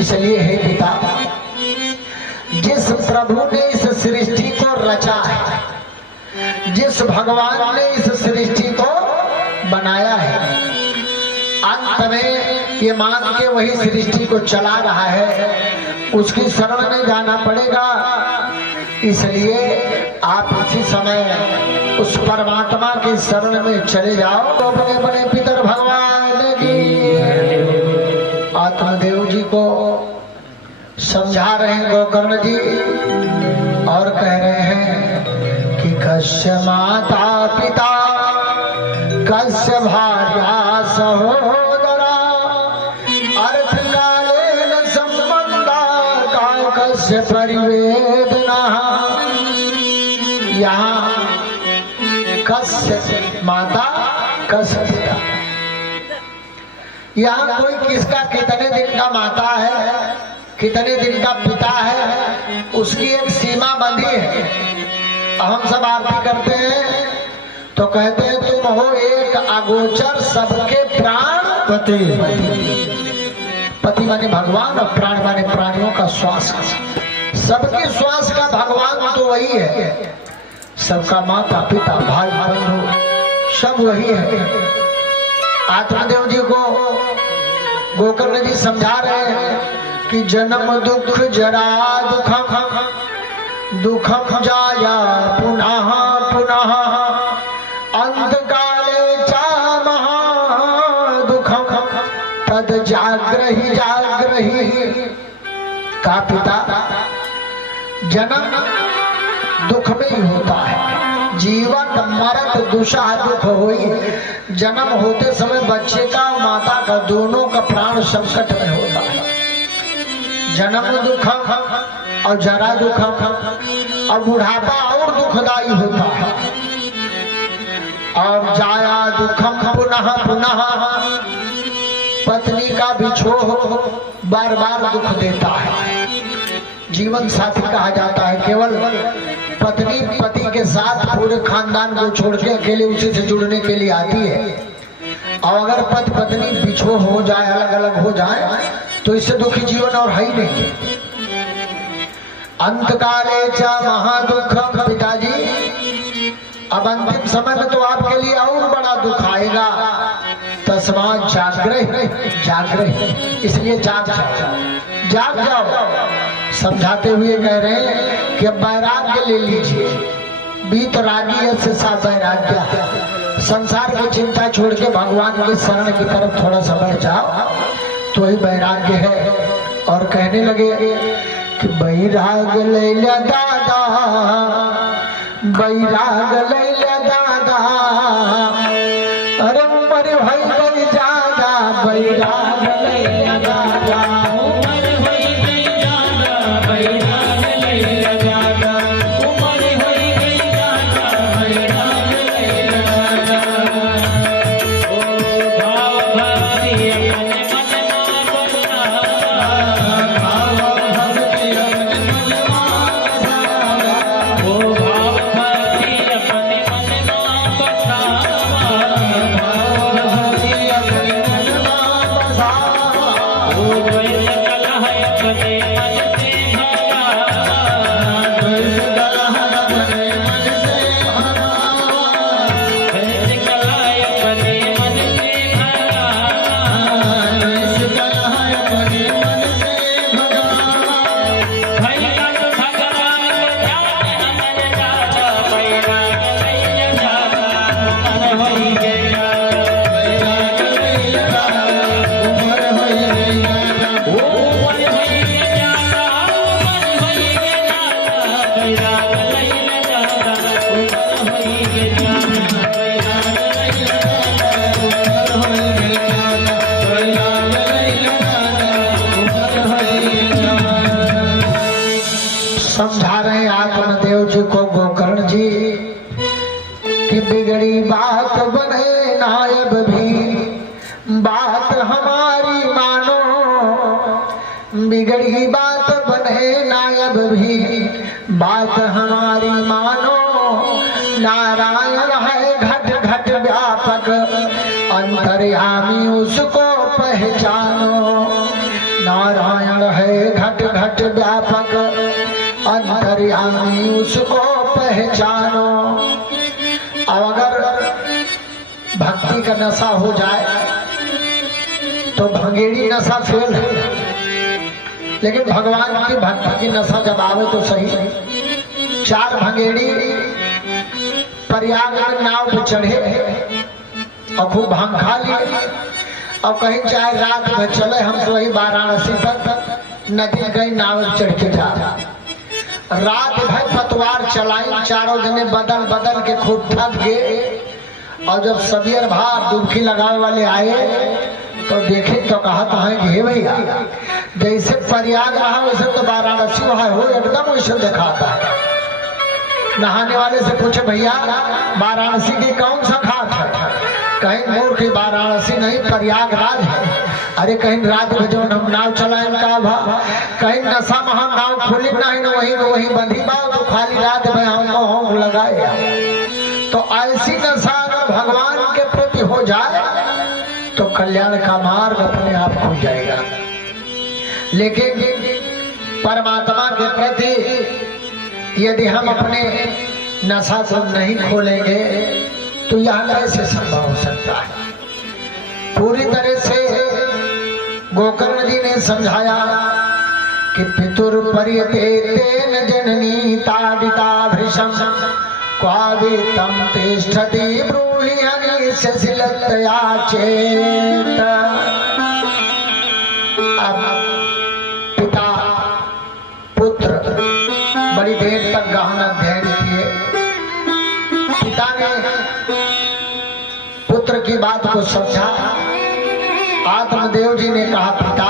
इसलिए हे पिता, जिस प्रभु ने इस सृष्टि को रचा है, जिस भगवान ने इस सृष्टि को बनाया है, अंत में ये मान के वही सृष्टि को चला रहा है, उसकी शरण में जाना पड़ेगा। इसलिए आप इसी समय उस परमात्मा की शरण में चले जाओ। तो अपने बड़े पितर भगवान की आत्मदेव जी को समझा रहे हैं गोकर्ण जी और कह रहे हैं कि कस्य माता पिता कस्य भार्या सहोदरा, अर्थ कालेन संबंधा का कस्य परिवेदना। यहाँ कस्य माता कस्य पिता, यहाँ कोई किसका कितने दिन का माता है, कितने दिन का पिता है, उसकी एक सीमा बंधी है। हम सब आरती करते हैं तो कहते हैं तुम हो एक अगोचर सबके प्राण पति। पति माने भगवान और प्राण माने प्राणियों का श्वास। सबके श्वास का भगवान तो वही है, सबका माता पिता भाई बंधु सब वही है। आत्मदेव जी को गोकर्ण जी समझा रहे हैं कि जन्म दुख जरा दुखम, दुखम जाया पुनः पुनः, अंतकाले चा महा दुखम तद जाग्रही जाग्रही। का पिता, जन्म दुख में ही होता है, जीवन मरत दुषा दुख होई। जन्म होते समय बच्चे का माता का दोनों का प्राण संकट में होता है। जन्म दुखम और जरा दुखम और बुढ़ापा और दुखदाई होता है। और जाया दुखम पुनः पुनः, पत्नी का बिछोह बार बार दुख देता है। जीवन साथी कहा जाता है, केवल पत्नी पति के साथ पूरे खानदान को छोड़ के अकेले उसी से जुड़ने के लिए आती है। और अगर पति पत्नी बिछोह हो जाए, अलग अलग हो जाए, तो इससे दुखी जीवन और है ही नहीं। अंतकाले च महादुखम। पिताजी, अब अंतिम समय में तो आपके लिए और बड़ा दुख आएगा। तस्मात् जाग्रह जाग्रह, इसलिए जाग जाग जाओ। समझाते हुए कह रहे हैं कि वैराग्य ले लीजिए। बीत रागी से सा वैराग्य, संसार की चिंता छोड़ के भगवान के शरण की तरफ थोड़ा सा बढ़ जाओ तो ही वैराग्य है। और कहने लगे कि बैराग ले लिया दादा, बैराग ले लिया दादा, अरे उम्र भई गई ज्यादा, बैराग ले लिया दादा, उम्र भई गई ज्यादा, बैराग ले लिया दादा, उम्र भई गई ज्यादा, बैराग ले लिया दादा। ओ भाव भक्ति अपने मन में बोलना, भाव भक्ति समझा रहे आत्मदेव जी को गोकर्ण जी कि बिगड़ी बात बने नायब भी बात हमारी मानो, बिगड़ी बात बने नायब भी बात हमारी मानो। नारायण है घट घट व्यापक अंतर्यामी उसको पहचानो। नारायण है घट घट व्यापक अंतर्यामी उसको पहचानो। अब अगर भक्ति का नशा हो जाए तो भंगेड़ी नशा फेल है, लेकिन भगवान की भक्ति की नशा जब आवे तो सही। 4 भंगेड़ी प्रयाग में नाव पे चढ़े और खूब भांग खा लिए और कहीं चाहे रात में चले, हम तो वही वाराणसी तक नदी गई नाव चढ़ के जा। रात भर पतवार चलाई, चारों जने बदल बदल के खूब थक गए और जब सबियर भाव डुबकी लगाने वाले आए तो देखे तो कहा तो है कि भैया जैसे प्रयाग रहा वैसे तो वाराणसी वहां हो, एकदम वैसे दिखाता है। नहाने वाले से पूछे भैया वाराणसी की कौन सा घाट है? कहीं मूर्ख वाराणसी नहीं प्रयागराज है। अरे कहीं रात में जो हम नाव चलाएं का भा, कहीं नशा महा नाव खुली नहीं न वही बंधी बात तो खाली रात में हम लगाए। तो ऐसी नशा अगर भगवान के प्रति हो जाए तो कल्याण का मार्ग अपने आप खुल जाएगा। लेकिन परमात्मा के प्रति यदि हम अपने नशा को नहीं खोलेंगे तो यह कैसे संभव हो सकता है? पूरी तरह से गोकर्ण जी ने समझाया कि पितुर परितेन जननी ताडिता भृशं क्वावेतं तिष्ठति ब्रूहि हनिस्य शिलतया चेत। अब पिता पुत्र बड़ी देर तक गहन अध्ययन किए। पिता ने पुत्र की बात को समझा। आत्मदेव जी ने कहा पिता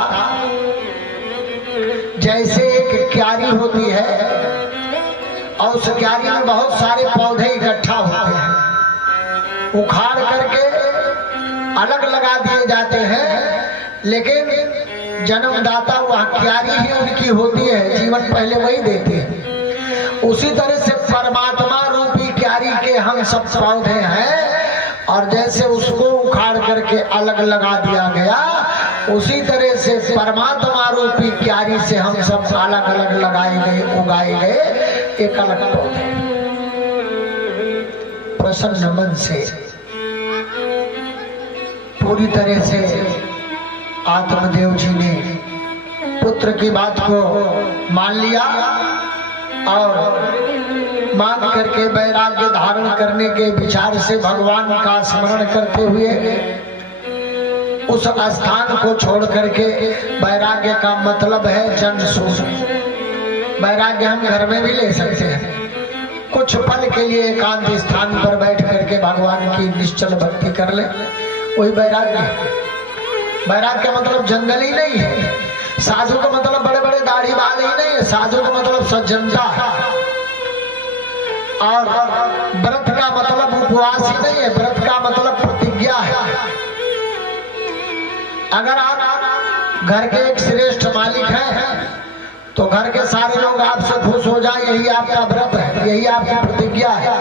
जैसे एक क्यारी होती है और उस क्यारी में बहुत सारे पौधे इकट्ठा होते हैं, उखाड़ करके अलग लगा दिए जाते हैं, लेकिन जन्मदाता वह क्यारी ही उनकी होती है, जीवन पहले वही देती है। उसी तरह से परमात्मा रूपी क्यारी के हम सब पौधे हैं और जैसे उसको उखाड़ करके अलग लगा दिया गया उसी तरह से परमात्मा रूपी क्यारी से हम सब अलग अलग लगाए गए, उगाए गए एक अलग पौधे। प्रसन्न मन से पूरी तरह से आत्मदेव जी ने पुत्र की बात को मान लिया और मान करके वैराग्य धारण करने के विचार से भगवान का स्मरण करते हुए उस स्थान को छोड़ करके, वैराग्य का मतलब है जन सुख। वैराग्य हम घर में भी ले सकते हैं, कुछ पल के लिए एकांत स्थान पर बैठ करके भगवान की निश्चल भक्ति कर ले, वही वैराग्य। वैराग्य का मतलब जंगल ही नहीं है, साधु का मतलब बड़े बड़े दाढ़ी वाले ही नहीं है, साधु का मतलब सज्जनता है। और व्रत का मतलब उपवास ही नहीं है, व्रत का मतलब प्रतिज्ञा है। अगर आप घर के एक श्रेष्ठ मालिक हैं तो घर के सारे लोग आपसे खुश हो जाए, यही आपका व्रत है, यही आपकी प्रतिज्ञा है।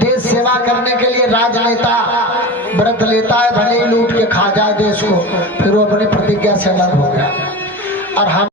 देश सेवा करने के लिए राजनेता व्रत लेता है, भले ही लूट के खा जाए देश को, फिर वो अपनी प्रतिज्ञा से अलग हो गया। और हम